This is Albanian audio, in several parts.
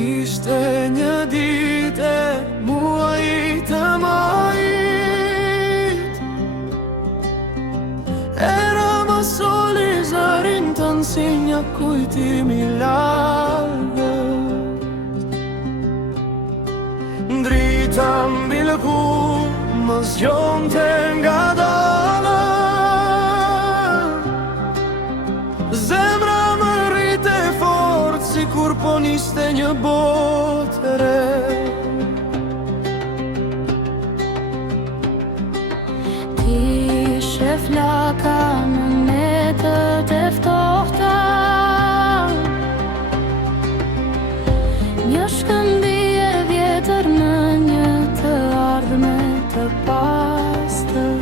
Ishte një dite muaj të majit, era më soli zërin tënë si një kujtimi largët. Drita mbi lëku më zgjonte nga dala, zemra më rrite fort si kur po niste një botë e re. Ti ishe flaka në netët e ftohta, një shkëmbie vjetër në një të ardhme të pastër.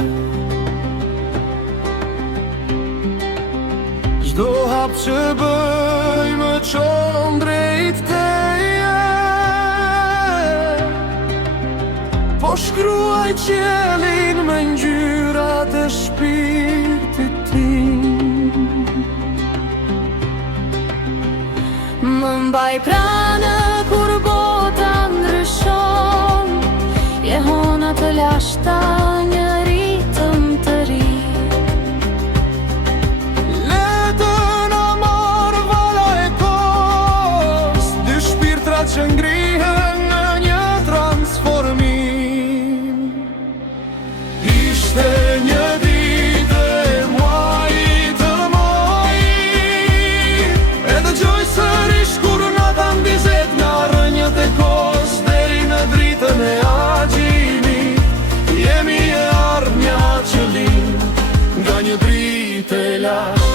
Çdo hap që bëj më çon drejt teje, po shkruaj qiellin me ngjyrat e shpirtit tim. Më mbaj pranë kur bota ndryshon, jehona të lashta një ritëm të ri. Letën amar vala e kos, dy shpirtra që ngrihen në një transformim. Ishte një dite muaj të majit, e dëgjoj sërish kur nata mbizet nga rënjët e kos deri në dritën e agjimit. Jemi e ardhur një qëllim nga një dritë e lashtë.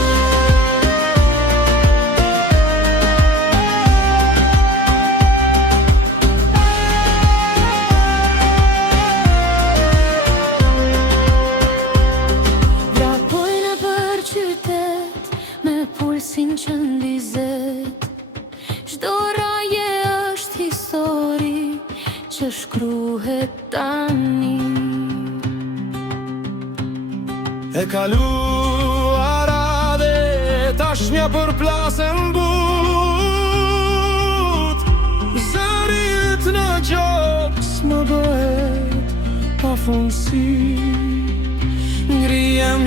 Vrapoj në për qytet me pulsin që ndizet, çdo raje është histori që shkruhet tani. E kaluara dhe tashmja përplasen but, zërit në gjoks më bëhet pafundësi. Ngrihem